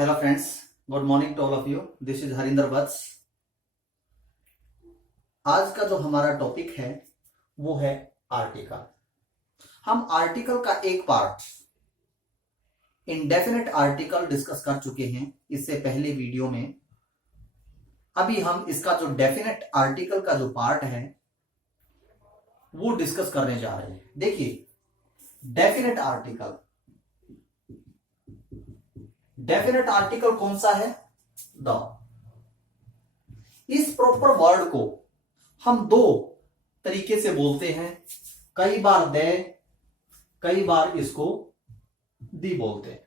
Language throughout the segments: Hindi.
Hello friends, good morning to all of you. This is Harinder Vats. आज का जो हमारा टॉपिक है वो है आर्टिकल। हम आर्टिकल का एक पार्ट इंडेफिनिट आर्टिकल डिस्कस कर चुके हैं इससे पहले वीडियो में। अभी हम इसका जो डेफिनेट आर्टिकल का जो पार्ट है वो डिस्कस करने जा रहे हैं। देखिए, डेफिनेट आर्टिकल कौन सा है? द। इस प्रॉपर वर्ड को हम दो तरीके से बोलते हैं, कई बार दे, कई बार इसको दी बोलते हैं।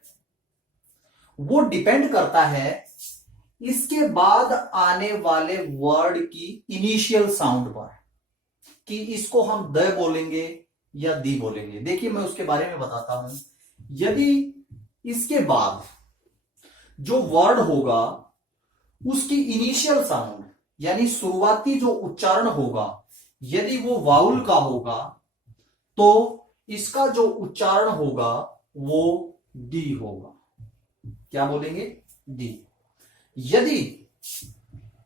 वो डिपेंड करता है इसके बाद आने वाले वर्ड की इनिशियल साउंड पर कि इसको हम द बोलेंगे या दी बोलेंगे। देखिए, मैं उसके बारे में बताता हूं। यदि इसके बाद जो वर्ड होगा उसकी इनिशियल साउंड यानी शुरुआती जो उच्चारण होगा, यदि वो वाउल का होगा तो इसका जो उच्चारण होगा वो दी होगा। क्या बोलेंगे? दी। यदि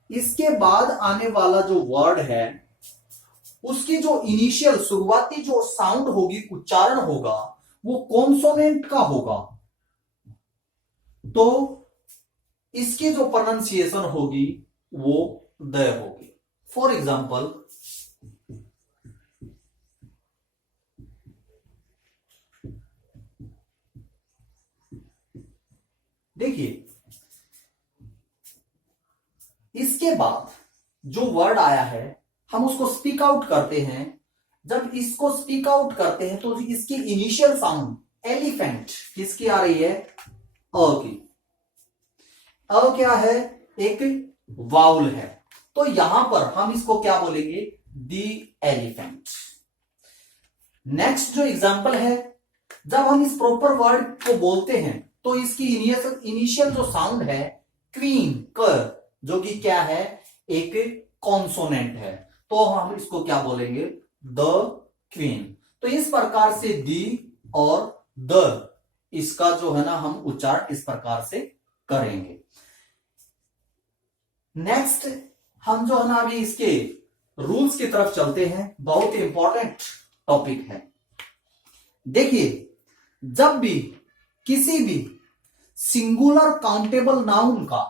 इसके बाद आने वाला जो वर्ड है उसकी जो इनिशियल शुरुआती जो साउंड होगी, उच्चारण होगा, वो कॉन्सोनेंट का होगा तो इसकी जो प्रोनाउंसिएशन होगी वो द होगी। फॉर एग्जाम्पल, देखिए, इसके बाद जो वर्ड आया है हम उसको स्पीक आउट करते हैं। जब इसको स्पीक आउट करते हैं तो इसकी इनिशियल साउंड एलिफेंट किसकी आ रही है? अ की। अ क्या है? एक वाउल है। तो यहां पर हम इसको क्या बोलेंगे? दी एलिफेंट। नेक्स्ट जो एग्जांपल है, जब हम इस प्रॉपर वर्ड को बोलते हैं तो इसकी इनिशियल जो साउंड है क्वीन, क, जो कि क्या है? एक कॉन्सोनेंट है। तो हम इसको क्या बोलेंगे? The queen. तो इस प्रकार से दी और द, इसका जो है ना हम उच्चारण इस प्रकार से करेंगे। नेक्स्ट हम जो है ना अभी इसके रूल्स की तरफ चलते हैं। बहुत ही इंपॉर्टेंट टॉपिक है। देखिए, जब भी किसी भी सिंगुलर काउंटेबल नाउन का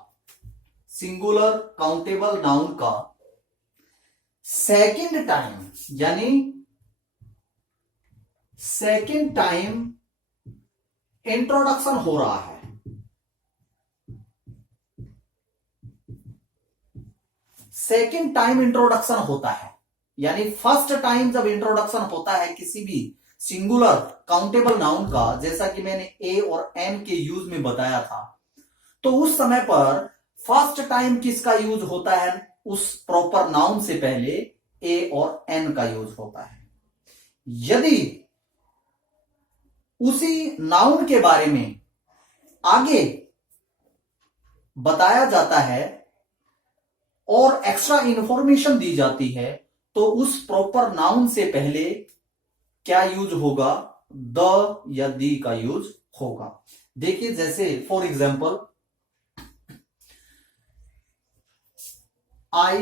सेकंड टाइम इंट्रोडक्शन हो रहा है, सेकंड टाइम इंट्रोडक्शन होता है, यानी फर्स्ट टाइम जब इंट्रोडक्शन होता है किसी भी सिंगुलर काउंटेबल नाउन का, जैसा कि मैंने ए और एन के यूज में बताया था, तो उस समय पर फर्स्ट टाइम किसका यूज होता है? उस प्रॉपर नाउन से पहले ए और एन का यूज होता है। यदि उसी नाउन के बारे में आगे बताया जाता है और एक्स्ट्रा इंफॉर्मेशन दी जाती है तो उस प्रॉपर नाउन से पहले क्या यूज होगा? द या दी का यूज होगा। देखिए, जैसे for example, I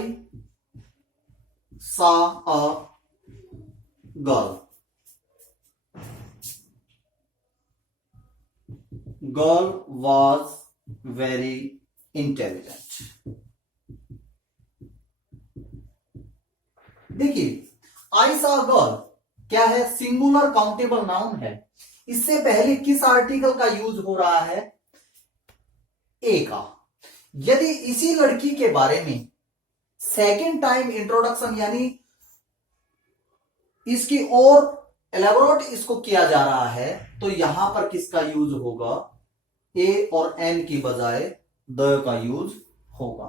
saw a girl. Girl was very intelligent. देखिए, I saw a girl क्या है? सिंगुलर काउंटेबल नाउन है। इससे पहले किस आर्टिकल का यूज हो रहा है? ए का। यदि इसी लड़की के बारे में सेकेंड टाइम इंट्रोडक्शन यानी इसकी और एलेबोरेट इसको किया जा रहा है तो यहां पर किसका यूज होगा? ए और एन की बजाय द का यूज होगा।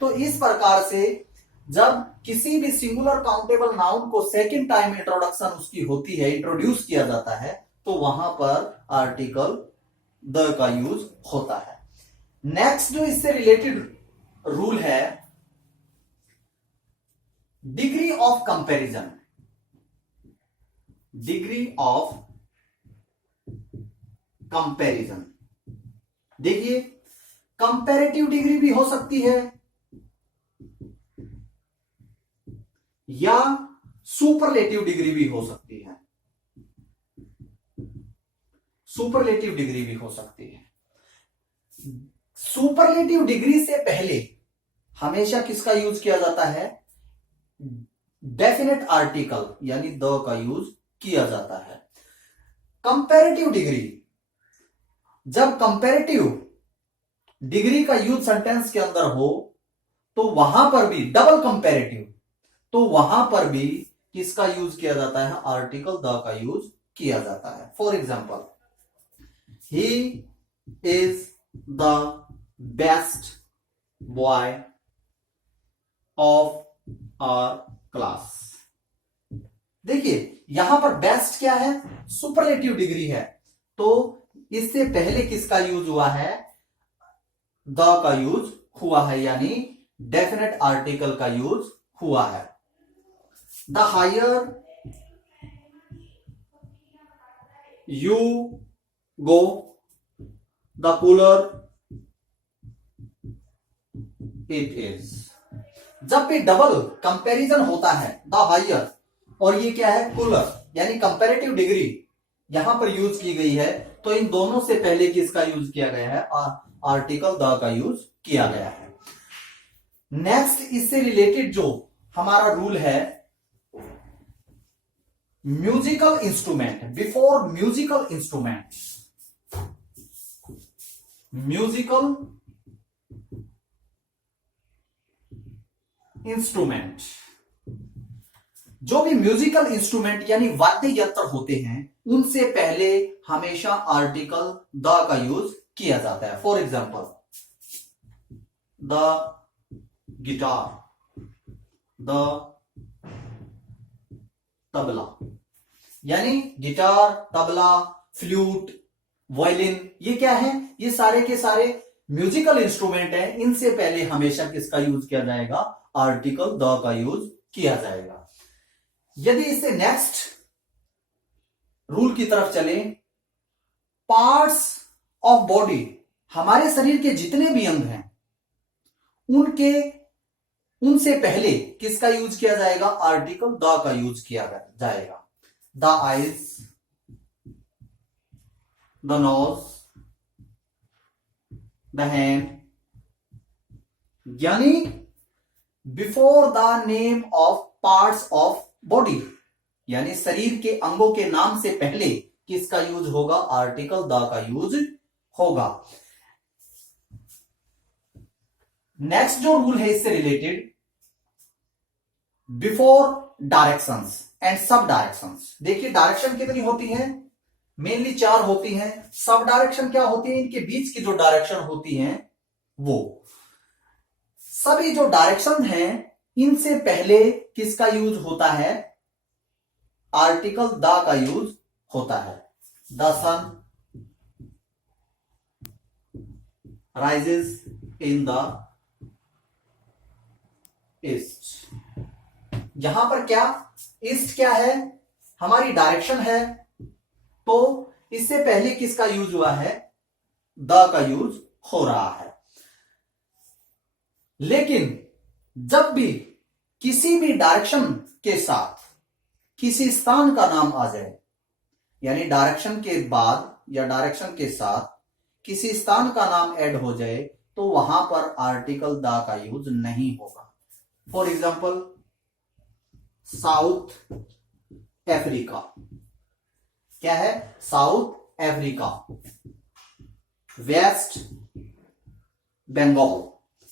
तो इस प्रकार से जब किसी भी सिंगुलर काउंटेबल नाउन को सेकेंड टाइम इंट्रोडक्शन उसकी होती है, इंट्रोड्यूस किया जाता है, तो वहां पर आर्टिकल द का यूज होता है। नेक्स्ट जो इससे रिलेटेड रूल है, डिग्री ऑफ कंपैरिजन। कंपैरिजन। देखिए, कंपैरेटिव डिग्री भी हो सकती है या सुपरलेटिव डिग्री भी हो सकती है। सुपरलेटिव डिग्री भी हो सकती है। सुपरलेटिव डिग्री से पहले हमेशा किसका यूज किया जाता है? डेफिनेट आर्टिकल यानी द का यूज किया जाता है। कंपैरेटिव डिग्री, जब कंपैरेटिव डिग्री का यूज सेंटेंस के अंदर हो तो वहां पर भी डबल कंपैरेटिव, तो वहां पर भी किसका यूज किया जाता है? आर्टिकल द का यूज किया जाता है। For example, he is the best boy of our class. देखिए यहां पर बेस्ट क्या है? सुपरलेटिव डिग्री है, तो इससे पहले किसका यूज हुआ है? द का यूज हुआ है, यानी डेफिनेट आर्टिकल का यूज हुआ है। The higher you go the cooler it is. जब भी डबल कंपैरिजन होता है, द हायर और ये क्या है? कूलर, यानी कंपैरेटिव डिग्री यहां पर यूज की गई है, तो इन दोनों से पहले किसका यूज किया गया है? आर्टिकल द का यूज किया गया है। नेक्स्ट, इससे रिलेटेड जो हमारा रूल है, musical instrument. Before musical instrument, musical instrument, जो भी म्यूजिकल इंस्ट्रूमेंट यानी वाद्य यंत्र होते हैं, उनसे पहले हमेशा आर्टिकल द का यूज किया जाता है। For example, the guitar, the tabla, यानी गिटार, तबला, फ्लूट, वायलिन, ये क्या है? ये सारे के सारे म्यूजिकल इंस्ट्रूमेंट हैं। इनसे पहले हमेशा किसका यूज किया जाएगा? आर्टिकल द का यूज किया जाएगा। यदि इससे नेक्स्ट रूल की तरफ चले, पार्ट्स ऑफ बॉडी, हमारे शरीर के जितने भी अंग हैं उनसे पहले किसका यूज किया जाएगा? आर्टिकल द का यूज किया जाएगा। The eyes, the nose, the hand, यानी before the name of parts of body, यानी शरीर के अंगों के नाम से पहले किसका यूज होगा? आर्टिकल द का यूज होगा। नेक्स्ट जो रूल है इससे रिलेटेड, बिफोर डायरेक्शंस एंड सब डायरेक्शंस। देखिए डायरेक्शन कितनी होती है? मेनली 4 होती हैं। सब डायरेक्शन क्या होती है? इनके बीच की जो डायरेक्शन होती हैं वो। सभी जो डायरेक्शन हैं इनसे पहले किसका यूज होता है? आर्टिकल द का यूज होता है। The sun rises in the east. यहां पर क्या? ईस्ट क्या है? हमारी डायरेक्शन है, तो इससे पहले किसका यूज हुआ है? द का यूज हो रहा है। लेकिन जब भी किसी भी डायरेक्शन के साथ किसी स्थान का नाम आ जाए, यानी डायरेक्शन के बाद या डायरेक्शन के साथ किसी स्थान का नाम ऐड हो जाए, तो वहां पर आर्टिकल द का यूज नहीं होगा। फॉर एग्जाम्पल, साउथ अफ्रीका, क्या है? South Africa. वेस्ट बंगाल।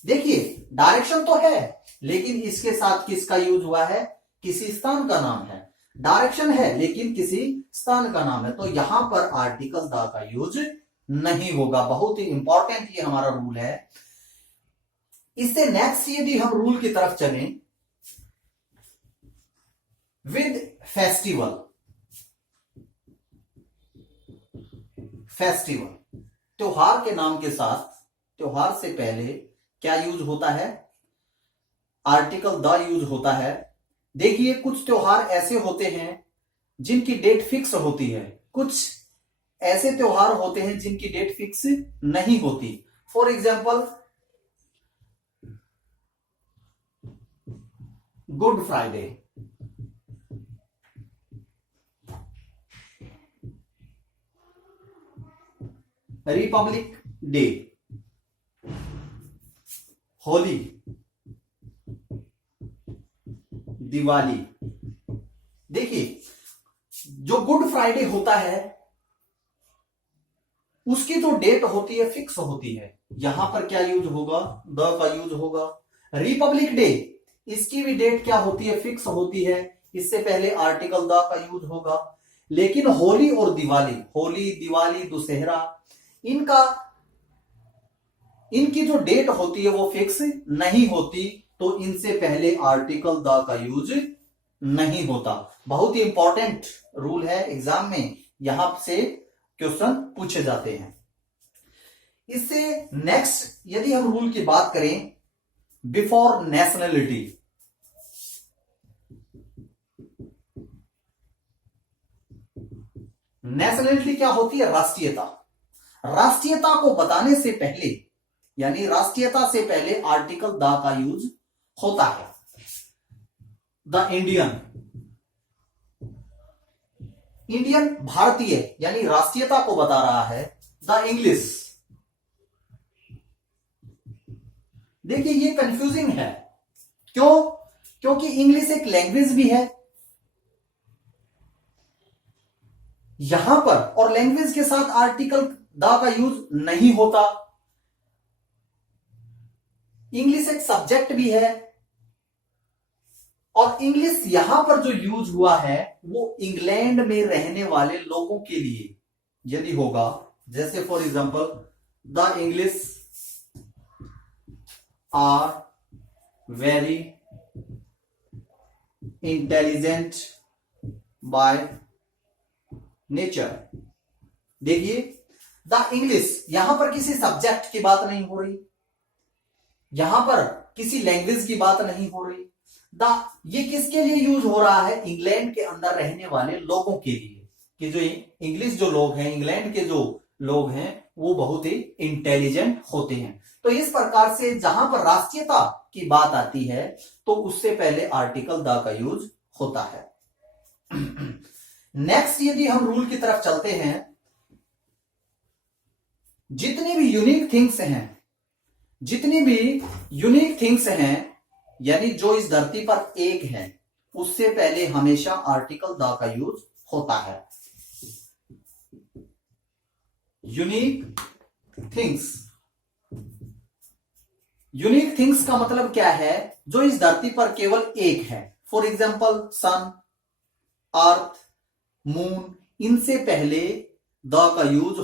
देखिए डायरेक्शन तो है, लेकिन इसके साथ किसका यूज हुआ है? किसी स्थान का नाम है। डायरेक्शन है लेकिन किसी स्थान का नाम है, तो यहां पर आर्टिकल द का यूज नहीं होगा। बहुत ही इंपॉर्टेंट ये हमारा रूल है। इससे नेक्स्ट यदि हम रूल की तरफ चलें, विद फेस्टिवल। फेस्टिवल, त्योहार के नाम के साथ, त्योहार से पहले क्या यूज होता है? आर्टिकल द यूज होता है। देखिए कुछ त्योहार ऐसे होते हैं जिनकी डेट फिक्स होती है, कुछ ऐसे त्योहार होते हैं जिनकी डेट फिक्स नहीं होती। For example good Friday, Republic day, Holi, Diwali. देखिए, जो गुड फ्राइडे होता है उसकी जो डेट होती है फिक्स होती है। यहां पर क्या यूज होगा, द का यूज होगा। रिपब्लिक डे, इसकी भी डेट क्या होती है, फिक्स होती है, इससे पहले आर्टिकल द का यूज होगा। लेकिन होली और दिवाली, होली, दिवाली, दुशहरा, इनकी जो डेट होती है वो फिक्स नहीं होती, तो इनसे पहले आर्टिकल द का यूज नहीं होता। बहुत ही इंपॉर्टेंट रूल है, एग्जाम में यहां से क्वेश्चन पूछे जाते हैं। इससे नेक्स्ट यदि हम रूल की बात करें, बिफोर नेशनलिटी, नेशनलिटी क्या होती है, राष्ट्रीयता। राष्ट्रीयता को बताने से पहले, यानी राष्ट्रीयता से पहले आर्टिकल द का यूज होता है। द इंडियन, इंडियन भारतीय, यानी राष्ट्रीयता को बता रहा है। द इंग्लिश, देखिए ये कंफ्यूजिंग है, क्यों, क्योंकि इंग्लिश एक लैंग्वेज भी है यहां पर, और लैंग्वेज के साथ आर्टिकल द का यूज नहीं होता। इंग्लिश एक सब्जेक्ट भी है, और इंग्लिश यहां पर जो यूज हुआ है वो इंग्लैंड में रहने वाले लोगों के लिए यदि होगा, जैसे for example the English are very intelligent by nature. देखिए, द इंग्लिश, यहां पर किसी सब्जेक्ट की बात नहीं हो रही, यहां पर किसी लैंग्वेज की बात नहीं हो रही। ये किसके लिए यूज हो रहा है, इंग्लैंड के अंदर रहने वाले लोगों के लिए, कि जो इंग्लिश जो लोग हैं, इंग्लैंड के जो लोग हैं वो बहुत ही इंटेलिजेंट होते हैं। तो इस प्रकार से जहां पर राष्ट्रीयता की बात आती है तो उससे पहले आर्टिकल द का यूज होता है। नेक्स्ट यदि हम रूल की तरफ चलते हैं, जितनी भी यूनिक थिंग्स हैं, जितनी भी यूनिक थिंग्स हैं, यानी जो इस धरती पर एक है, उससे पहले हमेशा आर्टिकल द का यूज होता है। यूनिक थिंग्स, यूनिक थिंग्स का मतलब क्या है, जो इस धरती पर केवल एक है। For example sun, earth, moon, इनसे पहले द का यूज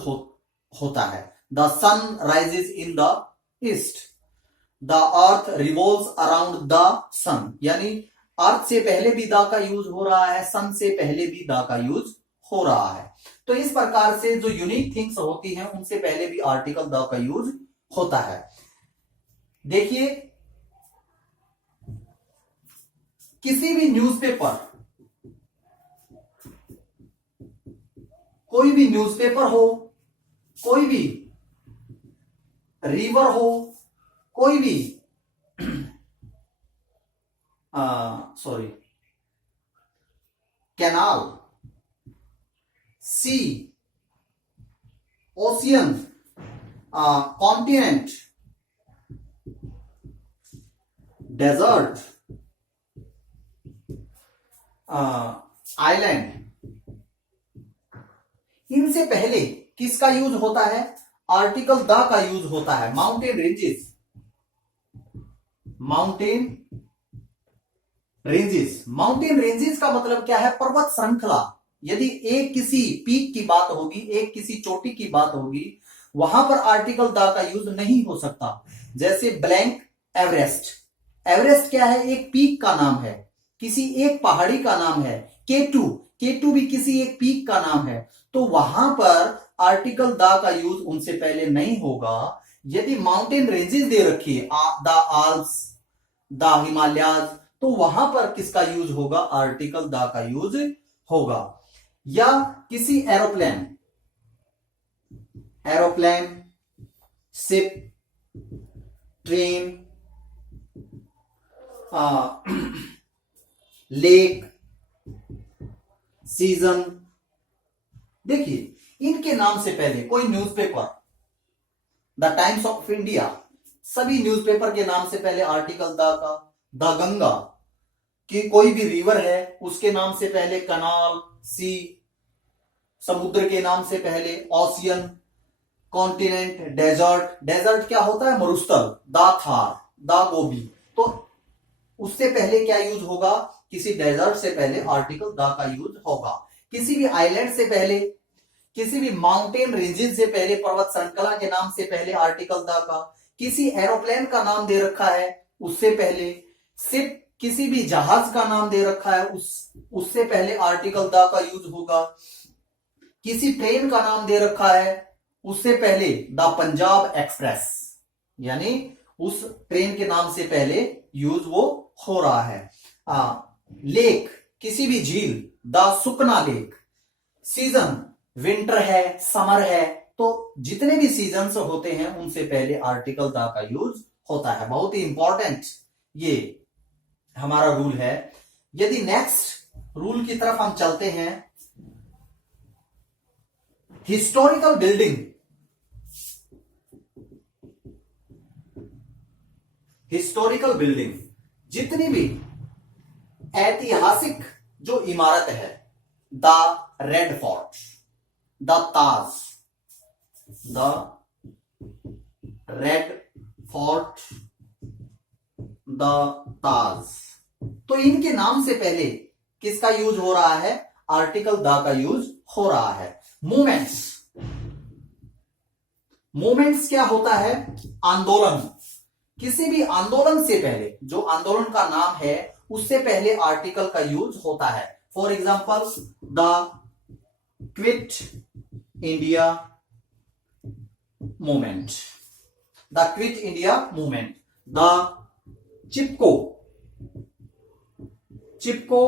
होता है। The sun rises in the east, the earth revolves around the sun, यानी अर्थ से पहले भी द का यूज हो रहा है, सन से पहले भी द का यूज हो रहा है। तो इस प्रकार से जो यूनिक थिंग्स होती हैं उनसे पहले भी आर्टिकल द का यूज होता है। देखिए, किसी भी न्यूज़पेपर, कोई भी न्यूज़पेपर हो, कोई भी रिवर हो, कोई भी कैनाल, सी, ओशियन, कॉन्टिनेंट, डेजर्ट, आइलैंड, इनसे पहले किसका यूज होता है, आर्टिकल द का यूज होता है। Mountain ranges, mountain ranges, mountain ranges का मतलब क्या है, पर्वत श्रृंखला। यदि एक किसी पीक की बात होगी, एक किसी चोटी की बात होगी, वहां पर आर्टिकल द का यूज नहीं हो सकता। जैसे ब्लैंक एवरेस्ट, एवरेस्ट क्या है, एक पीक का नाम है, किसी एक पहाड़ी का नाम है। केटू, केटू भी किसी एक पीक का नाम है, तो वहां पर आर्टिकल द का यूज उनसे पहले नहीं होगा। यदि माउंटेन रेंजेस दे रखी है, द आल्प्स, द हिमालयाज, तो वहां पर किसका यूज होगा, आर्टिकल द का यूज होगा। या किसी aeroplane, aeroplane, ship, train, lake, season. देखिए इनके नाम से पहले कोई newspaper, the times of India, सभी न्यूज़पेपर के नाम से पहले आर्टिकल द का, द गंगा, कि कोई भी रिवर है उसके नाम से पहले कनाल, सी, समुद्र के नाम से पहले ओशियन, कॉन्टिनेंट, डेजर्ट, डेजर्ट क्या होता है, मरुस्थल, द थार, द गोबी। तो उससे पहले क्या यूज होगा, किसी डेजर्ट से पहले आर्टिकल द का यूज होगा। किसी भी आइलैंड से पहले, किसी भी माउंटेन रेंजेस से पहले, पर्वत श्रृंखला के नाम से पहले आर्टिकल द का, किसी एरोप्लेन का नाम दे रखा है उससे पहले, सिर्फ किसी भी जहाज का नाम दे रखा है उससे पहले आर्टिकल द का यूज होगा। किसी ट्रेन का नाम दे रखा है उससे पहले द पंजाब एक्सप्रेस, यानी उस ट्रेन के नाम से पहले यूज वो हो रहा है। लेक, किसी भी झील, the Sukhna lake. Season, winter है, समर है, तो जितने भी सीजन्स होते हैं उनसे पहले आर्टिकल द का यूज होता है। बहुत ही इंपॉर्टेंट ये हमारा रूल है। यदि नेक्स्ट रूल की तरफ हम चलते हैं, हिस्टोरिकल बिल्डिंग, हिस्टोरिकल बिल्डिंग, जितनी भी ऐतिहासिक जो इमारत है, the Red Fort, the Taj, the Red Fort, the Taj, तो इनके नाम से पहले किसका यूज हो रहा है, आर्टिकल द का यूज हो रहा है। मूवमेंट्स, मूवमेंट्स क्या होता है, आंदोलन। किसी भी आंदोलन से पहले, जो आंदोलन का नाम है उससे पहले आर्टिकल का यूज होता है। For example, the quit India movement, the quit India movement, the Chipko, Chipko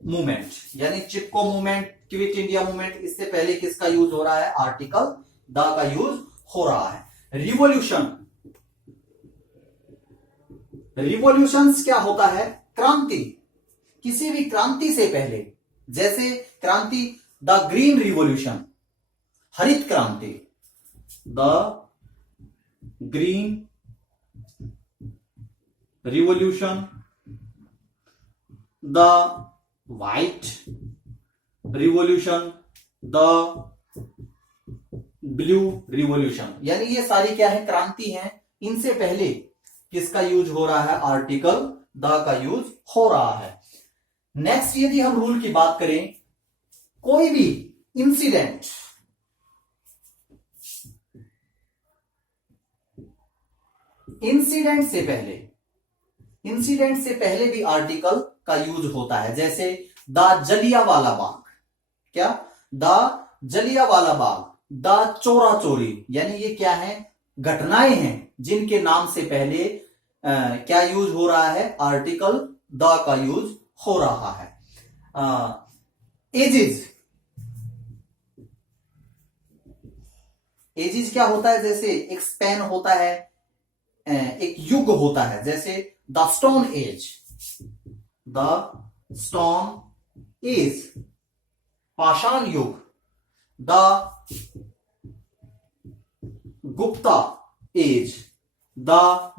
movement, यानी चिपको मूवमेंट, क्विट इंडिया मूवमेंट, इससे पहले किसका यूज हो रहा है, आर्टिकल द का यूज हो रहा है। रिवॉल्यूशन, रिवॉल्यूशंस क्या होता है, क्रांति। किसी भी क्रांति से पहले, जैसे क्रांति द ग्रीन रिवॉल्यूशन, हरित क्रांति, the green revolution, the white revolution, the blue revolution, यानी ये सारी क्या है, क्रांति है। इनसे पहले किसका यूज हो रहा है, आर्टिकल द का यूज हो रहा है। नेक्स्ट यदि हम रूल की बात करें, कोई भी इंसिडेंट, इंसिडेंट से पहले, इंसिडेंट से पहले भी आर्टिकल का यूज होता है। जैसे द जलियांवाला बाग, क्या, द जलियांवाला बाग, द चोरा चोरी, यानी ये क्या है, घटनाएं हैं जिनके नाम से पहले क्या यूज हो रहा है, आर्टिकल द का यूज हो रहा है। एजिज, एजिज क्या होता है, जैसे एक स्पैन होता है, एक युग होता है, जैसे the stone age, the stone age, पाषाण युग, the Gupta age, the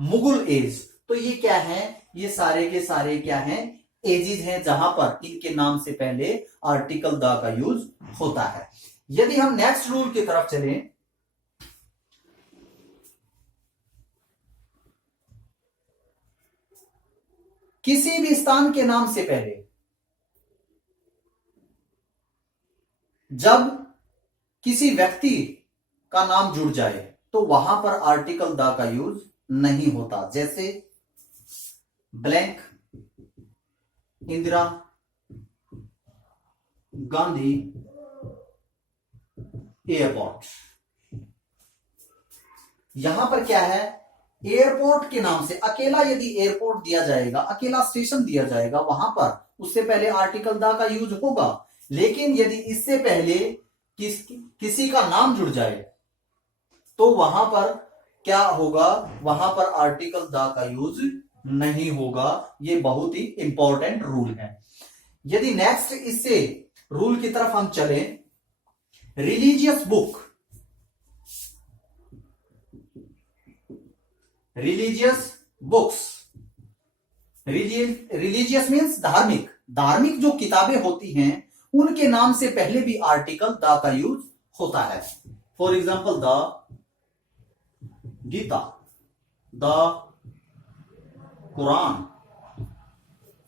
Mughal age. तो ये क्या है, ये सारे के सारे क्या हैं, एजिज हैं, जहां पर इनके नाम से पहले आर्टिकल द का यूज होता है। यदि हम नेक्स्ट रूल की तरफ चलें, किसी भी स्थान के नाम से पहले जब किसी व्यक्ति का नाम जुड़ जाए तो वहां पर आर्टिकल द का यूज नहीं होता। जैसे ब्लैंक, इंदिरा गांधी एयरपोर्ट। यहां पर क्या है, एयरपोर्ट के नाम से अकेला यदि एयरपोर्ट दिया जाएगा, अकेला स्टेशन दिया जाएगा, वहां पर उससे पहले आर्टिकल द का यूज होगा। लेकिन यदि इससे पहले किसी का नाम जुड़ जाए तो वहां पर क्या होगा, वहां पर आर्टिकल द का यूज नहीं होगा। ये बहुत ही इंपॉर्टेंट रूल है। यदि नेक्स्ट इससे रूल की तरफ हम चलें, religious book, religious books, religious means धार्मिक, धार्मिक जो किताबें होती हैं उनके नाम से पहले भी आर्टिकल द का यूज होता है। For example the Gita, the Quran,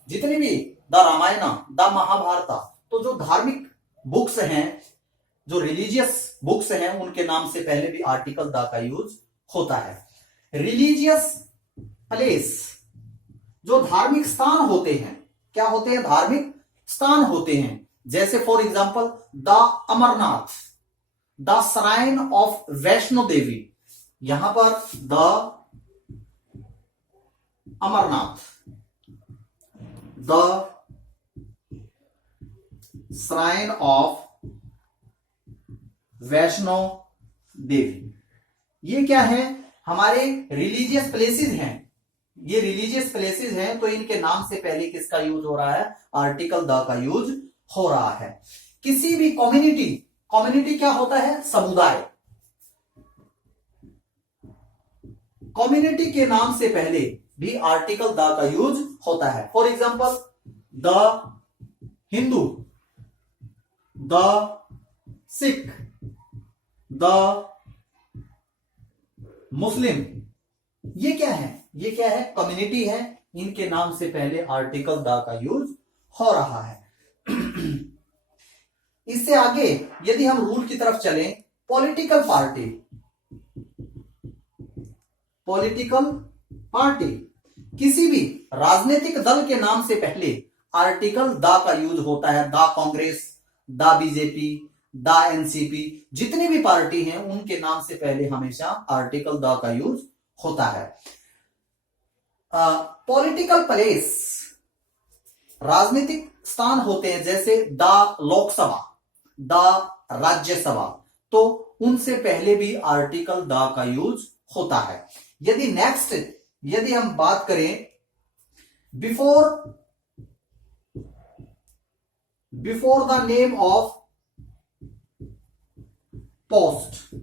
जितने भी, द रामायण, द महाभारत, तो जो धार्मिक बुक्स हैं, जो रिलीजियस बुक्स हैं, उनके नाम से पहले भी आर्टिकल द का यूज होता है। रिलीजियस प्लेस, जो धार्मिक स्थान होते हैं, क्या होते हैं, धार्मिक स्थान होते हैं। जैसे for example the Amarnath, the shrine of Vaishno Devi, यहां पर the Amarnath, the shrine of Vaishno Devi, ये क्या है, हमारे रिलीजियस प्लेसेस हैं। ये रिलीजियस प्लेसेस हैं, तो इनके नाम से पहले किसका यूज हो रहा है, आर्टिकल द का यूज हो रहा है। किसी भी कम्युनिटी, कम्युनिटी क्या होता है, समुदाय, कम्युनिटी के नाम से पहले भी आर्टिकल द का यूज होता है। For example the Hindu, the Sikh, the Muslim, ये क्या है, ये क्या है, कम्युनिटी है, इनके नाम से पहले आर्टिकल द का यूज हो रहा है। इससे आगे यदि हम रूल की तरफ चलें, पॉलिटिकल पार्टी, पॉलिटिकल पार्टी, किसी भी राजनीतिक दल के नाम से पहले आर्टिकल द का यूज होता है। The Congress, the BJP, the NCP, जितनी भी पार्टी हैं उनके नाम से पहले हमेशा आर्टिकल द का यूज होता है। पॉलिटिकल प्लेस, राजनीतिक स्थान होते हैं, जैसे द लोकसभा, द राज्यसभा, तो उनसे पहले भी आर्टिकल द का यूज होता है। यदि नेक्स्ट, यदि हम बात करें before the name of post,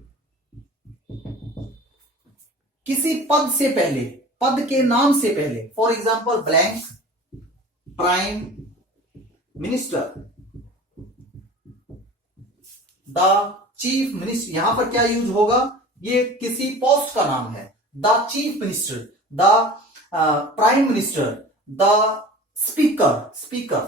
किसी पद से पहले, पद के नाम से पहले, for example blank prime minister, the chief minister, यहां पर क्या यूज होगा, ये किसी पोस्ट का नाम है, the chief minister, the prime minister, the speaker,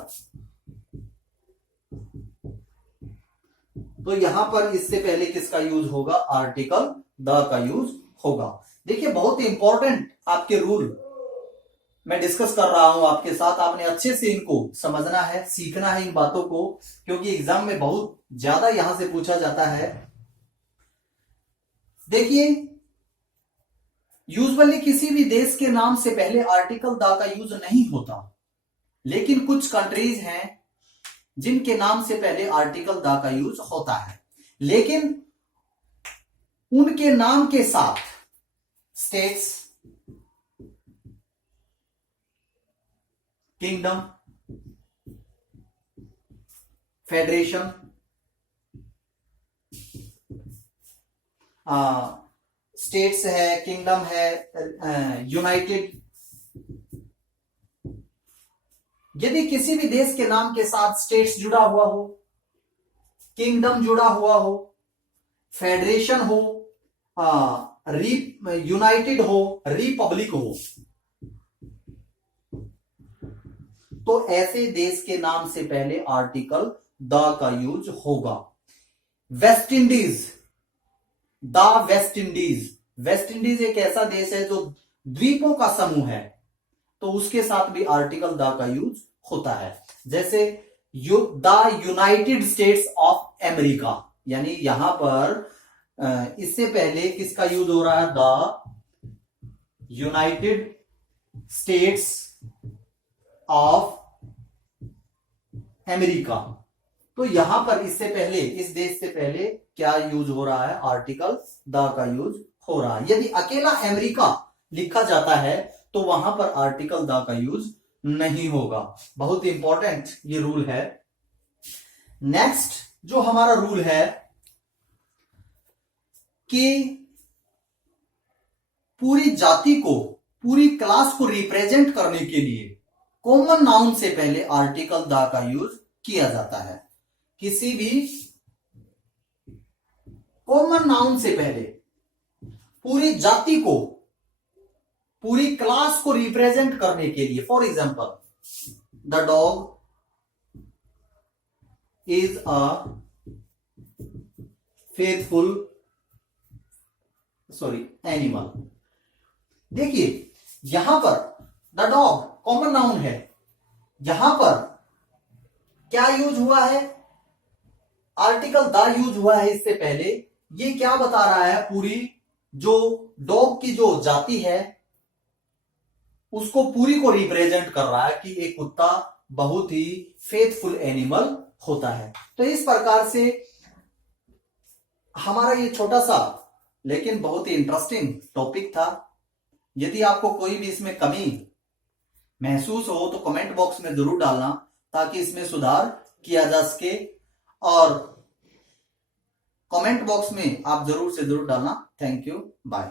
तो यहां पर इससे पहले किसका यूज होगा, आर्टिकल द का यूज होगा। देखिए बहुत ही इंपॉर्टेंट आपके रूल मैं डिस्कस कर रहा हूं आपके साथ, आपने अच्छे से इनको समझना है, सीखना है इन बातों को, क्योंकि एग्जाम में बहुत ज्यादा यहां से पूछा जाता है। देखिए यूजुअली किसी भी देश के नाम से पहले आर्टिकल द का यूज नहीं होता, लेकिन कुछ कंट्रीज हैं जिनके नाम से पहले आर्टिकल द का यूज होता है, लेकिन उनके नाम के साथ स्टेट्स, किंगडम, फेडरेशन, स्टेट्स है, किंगडम है, यूनाइटेड, यदि किसी भी देश के नाम के साथ स्टेट्स जुड़ा हुआ हो, किंगडम जुड़ा हुआ हो, फेडरेशन हो, यूनाइटेड हो, रिपब्लिक हो, तो ऐसे देश के नाम से पहले आर्टिकल द का यूज होगा। West Indies, the West Indies, West Indies एक ऐसा देश है जो द्वीपों का समूह है, तो उसके साथ भी आर्टिकल द का यूज होता है। जैसे the United states of America, यानी यहां पर इससे पहले किसका यूज हो रहा है, the United states of America, तो यहां पर इससे पहले, इस देश से पहले क्या यूज हो रहा है, आर्टिकल द का यूज हो रहा है। यदि अकेला अमेरिका लिखा जाता है तो वहां पर आर्टिकल द का यूज नहीं होगा। बहुत इंपॉर्टेंट ये रूल है। नेक्स्ट जो हमारा रूल है कि पूरी जाति को, पूरी क्लास को रिप्रेजेंट करने के लिए कॉमन नाउन से पहले आर्टिकल द का यूज किया जाता है। किसी भी कॉमन नाउन से पहले पूरी जाति को, पूरी क्लास को रिप्रेजेंट करने के लिए, for example the dog is a faithful animal. देखिए यहां पर द डॉग कॉमन नाउन है, यहां पर क्या यूज हुआ है, आर्टिकल द यूज हुआ है इससे पहले। ये क्या बता रहा है, पूरी जो डॉग की जो जाति है उसको पूरी को रिप्रेजेंट कर रहा है कि एक कुत्ता बहुत ही फेथफुल एनिमल होता है। तो इस प्रकार से हमारा ये छोटा सा लेकिन बहुत ही इंटरेस्टिंग टॉपिक था। यदि आपको कोई भी इसमें कमी महसूस हो तो कमेंट बॉक्स में जरूर डालना ताकि इसमें सुधार किया जा सके, और कमेंट बॉक्स में आप जरूर से जरूर डालना। Thank you, bye.